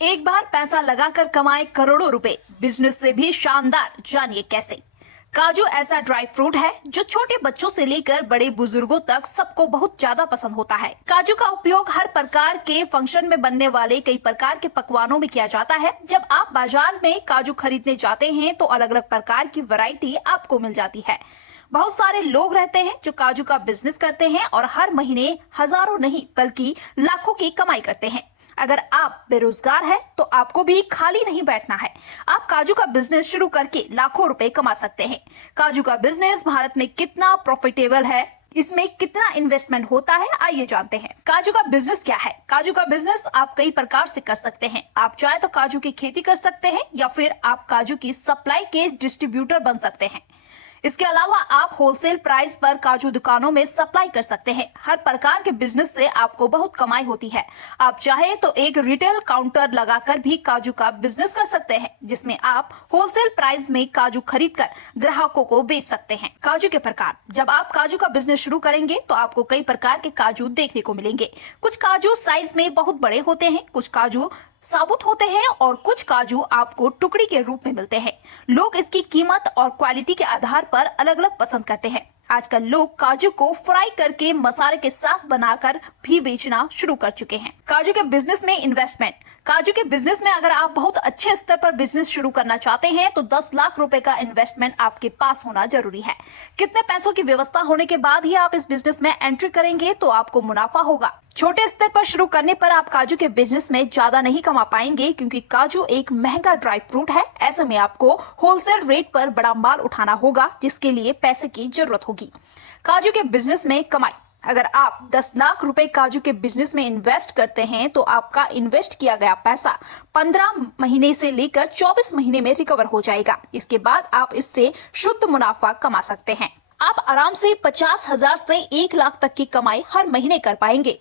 एक बार पैसा लगाकर कमाए करोड़ों रुपए, बिजनेस से भी शानदार, जानिए कैसे। काजू ऐसा ड्राई फ्रूट है जो छोटे बच्चों से लेकर बड़े बुजुर्गों तक सबको बहुत ज्यादा पसंद होता है। काजू का उपयोग हर प्रकार के फंक्शन में बनने वाले कई प्रकार के पकवानों में किया जाता है। जब आप बाजार में काजू खरीदने जाते हैं तो अलग अलग प्रकार की वैरायटी आपको मिल जाती है। बहुत सारे लोग रहते हैं जो काजू का बिजनेस करते हैं और हर महीने हजारों नहीं बल्कि लाखों की कमाई करते हैं। अगर आप बेरोजगार हैं तो आपको भी खाली नहीं बैठना है। आप काजू का बिजनेस शुरू करके लाखों रुपए कमा सकते हैं। काजू का बिजनेस भारत में कितना प्रॉफिटेबल है, इसमें कितना इन्वेस्टमेंट होता है, आइए जानते हैं। काजू का बिजनेस क्या है? काजू का बिजनेस आप कई प्रकार से कर सकते हैं। आप चाहे तो काजू की खेती कर सकते हैं या फिर आप काजू की सप्लाई के डिस्ट्रीब्यूटर बन सकते हैं। इसके अलावा आप होलसेल प्राइस पर काजू दुकानों में सप्लाई कर सकते हैं। हर प्रकार के बिजनेस से आपको बहुत कमाई होती है। आप चाहे तो एक रिटेल काउंटर लगाकर भी काजू का बिजनेस कर सकते हैं, जिसमें आप होलसेल प्राइस में काजू खरीदकर ग्राहकों को बेच सकते हैं। काजू के प्रकार। जब आप काजू का बिजनेस शुरू करेंगे तो आपको कई प्रकार के काजू देखने को मिलेंगे। कुछ काजू साइज में बहुत बड़े होते हैं, कुछ काजू साबुत होते हैं और कुछ काजू आपको टुकड़ी के रूप में मिलते हैं। लोग इसकी कीमत और क्वालिटी के आधार पर अलग अलग पसंद करते हैं। आजकल लोग काजू को फ्राई करके मसाले के साथ बनाकर भी बेचना शुरू कर चुके हैं। काजू के बिजनेस में इन्वेस्टमेंट। काजू के बिजनेस में अगर आप बहुत अच्छे स्तर पर बिजनेस शुरू करना चाहते हैं तो 10 लाख रुपए का इन्वेस्टमेंट आपके पास होना जरूरी है। कितने पैसों की व्यवस्था होने के बाद ही आप इस बिजनेस में एंट्री करेंगे तो आपको मुनाफा होगा। छोटे स्तर पर शुरू करने पर आप काजू के बिजनेस में ज्यादा नहीं कमा पाएंगे, क्योंकि काजू एक महंगा ड्राई फ्रूट है। ऐसे में आपको होलसेल रेट पर बड़ा माल उठाना होगा, जिसके लिए पैसे की जरूरत होगी। काजू के बिजनेस में कमाई। अगर आप 10 लाख रुपए काजू के बिजनेस में इन्वेस्ट करते हैं तो आपका इन्वेस्ट किया गया पैसा 15 महीने से लेकर 24 महीने में रिकवर हो जाएगा। इसके बाद आप इससे शुद्ध मुनाफा कमा सकते हैं। आप आराम से 50,000 से 1 लाख तक की कमाई हर महीने कर पाएंगे।